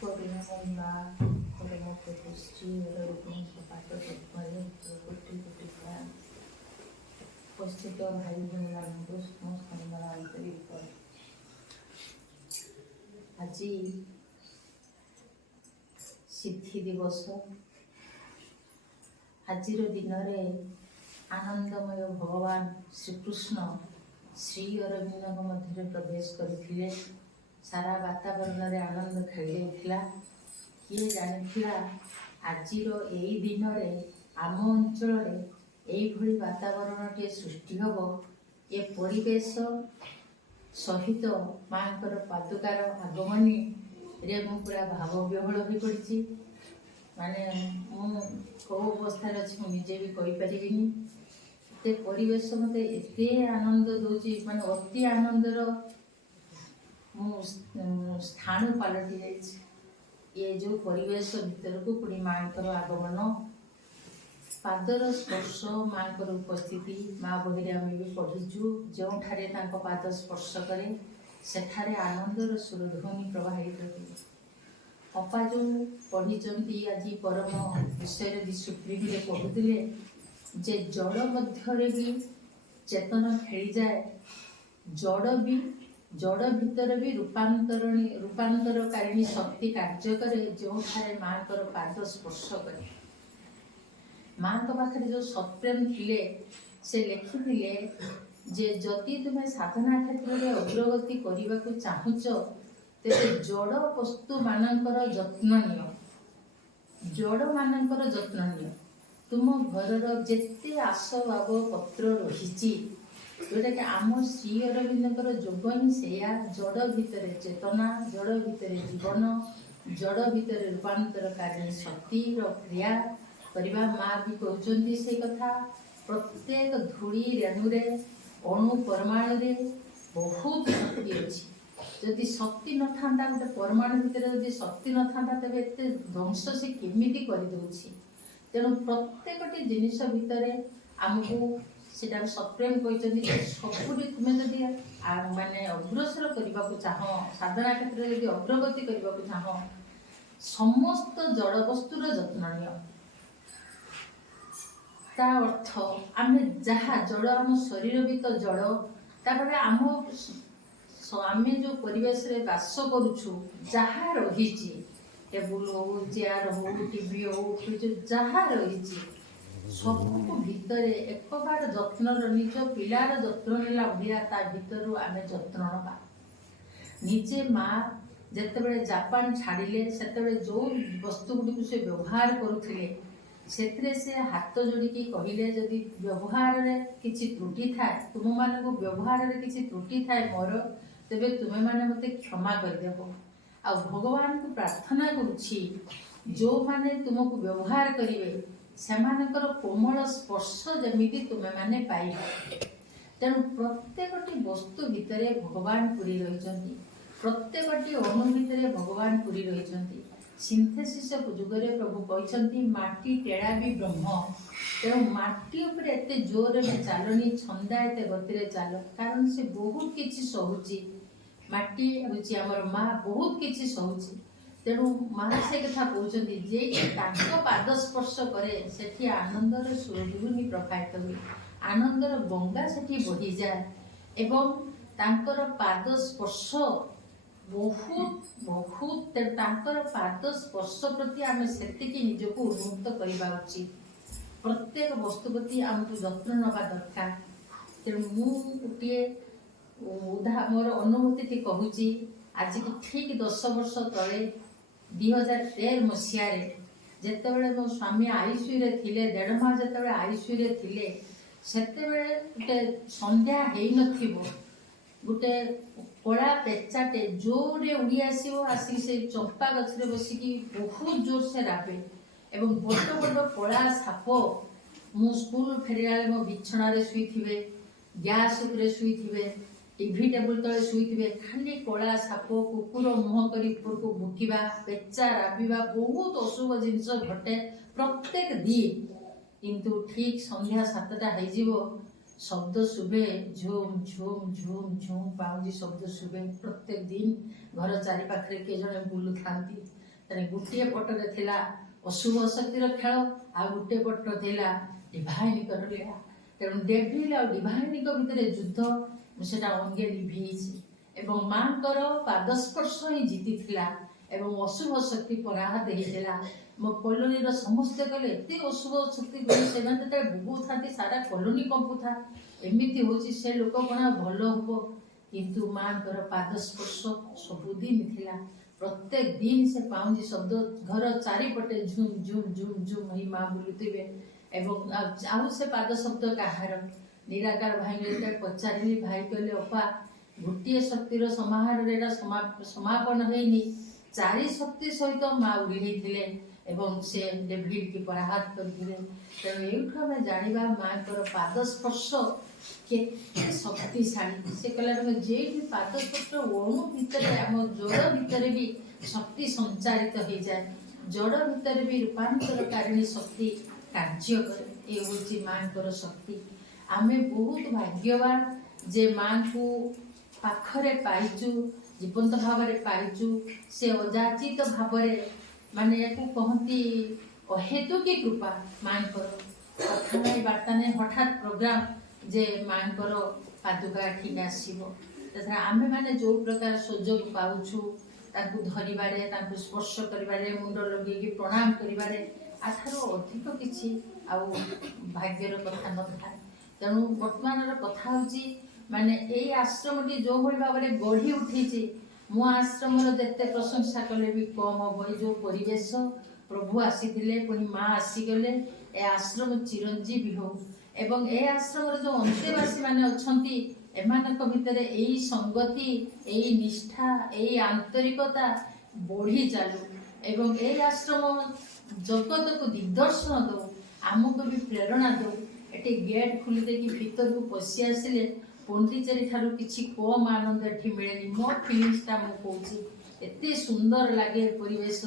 ପରିଣମା ମୋତେ ପୁଷ୍ଟି ପାଠ ଯତ୍ନରେ କୋଟି କୋଟି ଉପସ୍ଥିତ ଭାଇ ଭଉଣୀମାନଙ୍କୁ ସମସ୍ତଙ୍କର ଆନ୍ତରିକ ଆଜି ସିଦ୍ଧି ଦିବସ। ଆଜିର ଦିନରେ ଆନନ୍ଦମୟ ଭଗବାନ ଶ୍ରୀକୃଷ୍ଣ ଶ୍ରୀ ଅରବିନ୍ଦଙ୍କ ମଧ୍ୟରେ ପ୍ରବେଶ କରିଥିଲେ। ସାରା ବାତାବରଣରେ ଆନନ୍ଦ ଖେଳିଯାଇଥିଲା। କିଏ ଜାଣିଥିଲା ଆଜିର ଏଇ ଦିନରେ ଆମ ଅଞ୍ଚଳରେ ଏଇଭଳି ବାତାବରଣଟିଏ ସୃଷ୍ଟି ହେବ। ଏ ପରିବେଶ ସହିତ ମାଙ୍କର ପାଦୁକାର ଆଗମନୀରେ ମୁଁ ପୁରା ଭାବବିହ୍ୱଳ ହୋଇପଡ଼ିଛି। ମାନେ ମୁଁ କେଉଁ ଅବସ୍ଥାରେ ଅଛି ମୁଁ ନିଜେ ବି କହିପାରିବିନି। ଏତେ ପରିବେଶ ମୋତେ ଏତେ ଆନନ୍ଦ ଦେଉଛି, ମାନେ ଅତି ଆନନ୍ଦର ମୁଁ ସ୍ଥାନ ପାଲଟି ଯାଇଛି। ଏ ଯେଉଁ ପରିବେଶ ଭିତରକୁ ପୁଣି ମାଙ୍କର ଆଗମନ, ପାଦର ସ୍ପର୍ଶ, ମାଙ୍କର ଉପସ୍ଥିତି। ମା ବହିରେ ଆମେ ବି ପଢ଼ିଛୁ, ଯେଉଁଠାରେ ତାଙ୍କ ପାଦ ସ୍ପର୍ଶ କରେ ସେଠାରେ ଆନନ୍ଦର ସୁରଧ୍ୱନି ପ୍ରବାହିତ ହୁଏ। ଅପା ଯେଉଁ ପଢ଼ିଛନ୍ତି ଆଜି ପରମ ବିଷୟରେ ସୁପ୍ରିମରେ ପଢ଼ୁଥିଲେ ଯେ ଜଡ଼ ମଧ୍ୟରେ ବି ଚେତନ ଖେଳିଯାଏ, ଜଡ଼ ଭିତରେ ବି ରୂପାନ୍ତରକାରିଣୀ ଶକ୍ତି କାର୍ଯ୍ୟ କରେ ଯେଉଁଠାରେ ମାଙ୍କର ପାଦ ସ୍ପର୍ଶ କରେ। ମାଙ୍କ ପାଖରେ ଯେଉଁ ସତ୍ପ୍ରେମ ଥିଲେ ସେ ଲେଖିଥିଲେ ଯେ ଯଦି ତୁମେ ସାଧନା କ୍ଷେତ୍ରରେ ଅଗ୍ରଗତି କରିବାକୁ ଚାହୁଁଛ ତେବେ ଜଡ଼ ବସ୍ତୁମାନଙ୍କର ଯତ୍ନ ନିଅ। ଜଡ଼ମାନଙ୍କର ଯତ୍ନ ନିଅ। ତୁମ ଘରର ଯେତେ ଆସବାବ ପତ୍ର ରହିଛି, ଯେଉଁଟାକି ଆମ ଶ୍ରୀ ଅରବିନ୍ଦଙ୍କର ଯୋଗ ହିଁ ସେଇଆ। ଜଡ଼ ଭିତରେ ଚେତନା, ଜଡ଼ ଭିତରେ ଜୀବନ, ଜଡ଼ ଭିତରେ ରୂପାନ୍ତରକାରିଣୀ ଶକ୍ତିର କ୍ରିୟା କରିବା। ମା ବି କହୁଛନ୍ତି ସେଇ କଥା। ପ୍ରତ୍ୟେକ ଧୂଳି ରେଣୁରେ, ଅଣୁ ପରମାଣୁରେ ବହୁତ ଶକ୍ତି ଅଛି। ଯଦି ଶକ୍ତି ନଥାନ୍ତା, ଗୋଟେ ପରମାଣୁ ଭିତରେ ଯଦି ଶକ୍ତି ନଥାନ୍ତା ତେବେ ଏତେ ଧ୍ୱଂସ ସେ କେମିତି କରିଦେଉଛି। ତେଣୁ ପ୍ରତ୍ୟେକଟି ଜିନିଷ ଭିତରେ ଆମକୁ ସେଟା ସତ୍ପ୍ରେମ କହିଛନ୍ତି ଯେ ସବୁଠି ତୁମେ ଯଦି ମାନେ ଅଗ୍ରସର କରିବାକୁ ଚାହଁ, ସାଧନା କ୍ଷେତ୍ରରେ ଯଦି ଅଗ୍ରଗତି କରିବାକୁ ଚାହଁ, ସମସ୍ତ ଜଡ଼ ବସ୍ତୁର ଯତ୍ନ ନିଅ। ତା ଅର୍ଥ ଆମେ ଯାହା ଜଡ଼, ଆମ ଶରୀର ବି ତ ଜଡ଼। ତାପରେ ଆମେ ଯେଉଁ ପରିବେଶରେ ବାସ କରୁଛୁ, ଯାହା ରହିଛି, ଟେବୁଲ ହଉ, ଚେୟାର ହଉ, ଟିଭି ହଉ, ଫ୍ରିଜ, ଯାହା ରହିଛି ସବୁ ଭିତରେ ଏକବାର ଯତ୍ନର, ନିଜ ପିଲାର ଯତ୍ନ ନେଲା ଭଳିଆ ତା ଭିତରୁ ଆମେ ଯତ୍ନ ନେବା। ନିଜେ ମା ଯେତେବେଳେ ଜାପାନ ଛାଡ଼ିଲେ ସେତେବେଳେ ଯେଉଁ ବସ୍ତୁଗୁଡ଼ିକୁ ସେ ବ୍ୟବହାର କରୁଥିଲେ ସେଥିରେ ସେ ହାତ ଯୋଡ଼ିକି କହିଲେ ଯଦି ବ୍ୟବହାରରେ କିଛି ତ୍ରୁଟି ଥାଏ, ତୁମମାନଙ୍କୁ ବ୍ୟବହାରରେ କିଛି ତ୍ରୁଟି ଥାଏ ମୋର, ତେବେ ତୁମେମାନେ ମୋତେ କ୍ଷମା କରିଦେବ। ଆଉ ଭଗବାନଙ୍କୁ ପ୍ରାର୍ଥନା କରୁଛି ଯେଉଁମାନେ ତୁମକୁ ବ୍ୟବହାର କରିବେ ସେମାନଙ୍କର କୋମଳ ସ୍ପର୍ଶ ଯେମିତି ତୁମେମାନେ ପାଇବ। ତେଣୁ ପ୍ରତ୍ୟେକଟି ବସ୍ତୁ ଭିତରେ ଭଗବାନ ପୂରି ରହିଛନ୍ତି। ପ୍ରତ୍ୟେକଟି ଅଣୁ ଭିତରେ ଭଗବାନ ପୂରି ରହିଛନ୍ତି। ସିନ୍ଥେସିସ୍ ଯୁଗରେ ପ୍ରଭୁ କହିଛନ୍ତି ମାଟି ଟେଡ଼ା ବି ବ୍ରହ୍ମ। ତେଣୁ ମାଟି ଉପରେ ଏତେ ଜୋରରେ ଚାଲନି, ଛନ୍ଦା ଏତେ ଗତିରେ ଚାଲ, କାରଣ ସେ ବହୁତ କିଛି ସହୁଛି। ମାଟି ହେଉଛି ଆମର ମା, ବହୁତ କିଛି ସହୁଛି। ତେଣୁ ମା ସେ କଥା କହୁଛନ୍ତି ଯେ ତାଙ୍କ ପାଦ ସ୍ପର୍ଶ କରେ ସେଠି ଆନନ୍ଦର ସୁରଧୁନି ପ୍ରବାହିତ ହୁଏ, ଆନନ୍ଦର ଗଙ୍ଗା ସେଠି ବହିଯାଏ। ଏବଂ ତାଙ୍କର ପାଦ ସ୍ପର୍ଶ ବହୁତ ତାଙ୍କର ପାଦ ସ୍ପର୍ଶ ପ୍ରତି ଆମେ ସେତିକି ନିଜକୁ ଉନ୍ମୁକ୍ତ କରିବା ଉଚିତ। ପ୍ରତ୍ୟେକ ବସ୍ତୁ ପ୍ରତି ଆମକୁ ଯତ୍ନ ନେବା ଦରକାର। ତେଣୁ ମୁଁ ଗୋଟିଏ ମୋର ଅନୁଭୂତିଟି କହୁଛି। ଆଜିକୁ ଠିକ୍ 10 ବର୍ଷ ତଳେ 2013 ମସିହାରେ ଯେତେବେଳେ ମୋ ସ୍ୱାମୀ ଆଇସିୟୁରେ ଥିଲେ, 1.5 ମାସ ଯେତେବେଳେ ଆଇସିୟୁରେ ଥିଲେ, ସେତେବେଳେ ଗୋଟେ ସନ୍ଧ୍ୟା ହେଇନଥିବ, ଗୋଟେ କଳା ପେଚାଟେ ଜୋରରେ ଉଡ଼ି ଆସିବ, ଆସିକି ସେଇ ଚମ୍ପା ଗଛରେ ବସିକି ବହୁତ ଜୋରସେ ରାବେ ଏବଂ ବଡ଼ ବଡ଼ କଳା ସାପ। ମୁଁ ସ୍କୁଲ ଫେରିଲା ବେଳେ ମୋ ବିଛଣାରେ ଶୋଇଥିବେ, ଗ୍ୟାସ୍ ଉପରେ ଶୋଇଥିବେ, ଟିଭି ଟେବୁଲ ତଳେ ଶୋଇଥିବେ, ଖାଲି କଳା ସାପ, କୁକୁର ମୁହଁ କରି ଉପରକୁ ଭୁକିବା, ପେଚା ରାବିବା, ବହୁତ ଅଶୁଭ ଜିନିଷ ଘଟେ ପ୍ରତ୍ୟେକ ଦିନ। କିନ୍ତୁ ଠିକ୍ ସନ୍ଧ୍ୟା 7ଟା ହେଇଯିବ, ଶବ୍ଦ ଶୁଭେ, ଝୁମ୍ ଝୁମ୍ ଝୁମ୍ ଝୁମ୍ ପାଉଁଜି ଶବ୍ଦ ଶୁଭେ। ପ୍ରତ୍ୟେକ ଦିନ ଘର ଚାରିପାଖରେ କିଏ ଜଣେ ବୁଲୁଥାନ୍ତି। तेरे गोटे पटरे थिला अशुभ शक्तिर खेल आ गोटे पट थिला डिभाइनिक लीला। तेणु डेविल आ डिभाइनिक भितर युद्ध सेटा अंगे लिभिଛି एवं मांकर पादस्पर्श ही जीति थिला एवं अशुभ शक्ति पराहत होइथिला। मो कॉलोनी रो समस्त कहले एते अशुभ शक्ति बोली सेमान जते बुबु थाती सारा कॉलोनी कंपु था एमिति होची से लोक कोना भलो हो किंतु मांकर पादस्पर्श सबुदिन थिला। प्रत्येक दिन से पाउंजी शब्द घर चारिपटे झुम झुम झुम झुम ही माँ बुलुथिबे एवं आउ से पाद शब्द काहार निराकार भाई ले पचारिली भाई कहले अपा गोटे शक्तिर समाहार रे समापन होइनी चारि शक्ति सहित माँ उड़ीथिले एवं से डेविड की पराहत करथिले। तेणु एठु आमे जानिबा मांकर पाद स्पर्श केते शक्तिशाली से कहला जे भी पाद स्पर्श ओणु भितर आम जड़ भितर भी शक्ति संचारित हो जाए जड़ भितर भी रूपांतरकारिणी शक्ति कार्य करे। ये हूँ मांकर शक्ति। आमे बहुत भाग्यवान जे माँ को पाखरे पाइचु जीवंत भाव में पाइचु से अजाचित भाव माने याकू कहती अहेतुकी कृपा मांकर कथा नहीं बार्ता नहीं हठात प्रोग्राम जे मांकर पादुका ठीक आसो आमे माने जो प्रकार सुजोग पाउछु ताकू धरिबारे ताकू स्पर्श करिबारे मुंड लगे प्रणाम करिबारे आठारो अधिक किछि आउ भाग्यर कथा न था। तेणु वर्तमान कथा होची माने ए आश्रमटी जो भली भाव में गढ़ी उठी मो आश्रम जिते प्रशंसा कले भी कम हम जो परिवेश प्रभु आसीथिले पुणी माँ आसीगले ए आश्रम चिरंजीवी हो एवं ए आश्रम जो अंतेवासी माने अछंती एमानक भितर एई संगति एई निष्ठा एई आंतरिकता बढ़ी चालू एवं ए आश्रम जगत को दिग्दर्शन दो आमको भी प्रेरणा दो। एटी गेट खोली देकी भीतर को पशि आसिले पंडिचेरी ठारू किछि कम आनंद एठी मिलेनी मो फिलिंग्सटा मु कहूची एते सुंदर लागे परिवेश।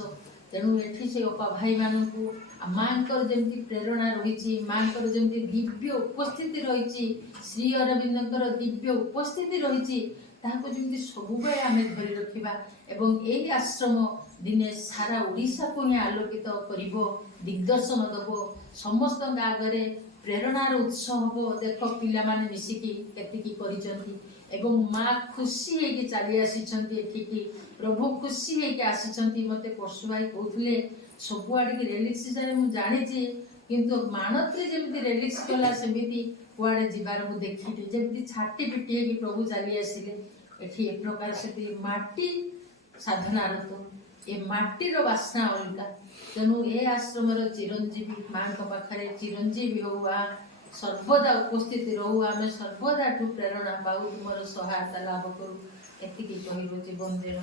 तेणु एठी से अपा भाई मानकू मांकर जेमती प्रेरणा रही मांकर जेमती दिव्य उपस्थिति रही श्री अरविंदर दिव्य उपस्थिति रही ताको जेमती सबुबे आमे धरि रखिबा एवं एही आश्रम दिने सारा ओडिशा को ही आलोकित करिवो दिग्दर्शन दबो समस्त आगरे प्रेरणार उत्स हम देख पिला माने मिसिकी केतिकी करिसंती एवं माँ खुशी होगी चली आसी प्रभु खुशी होगी आसी मते परशु भाई कहते सबुआड़ की रेलिक्स जाए मुझे जानी किंतु मानत्री जमी रेलिक्स कला सेमती कुआड़े जीवार मुझे देखी जमी छाटी पिटी होगी प्रभु चली आसिले एठी ए प्रकार से माटी साधनार तो ए माटीर बास्ना अलगा। तेणु ए आश्रम चिरंजीवी माँ पाखे चिरंजीवी हो सर्वदा उपस्थित रहू आम सर्वदा प्रेरणा पाऊ तुम सहायता लाभ करूँ एति जीवन दे।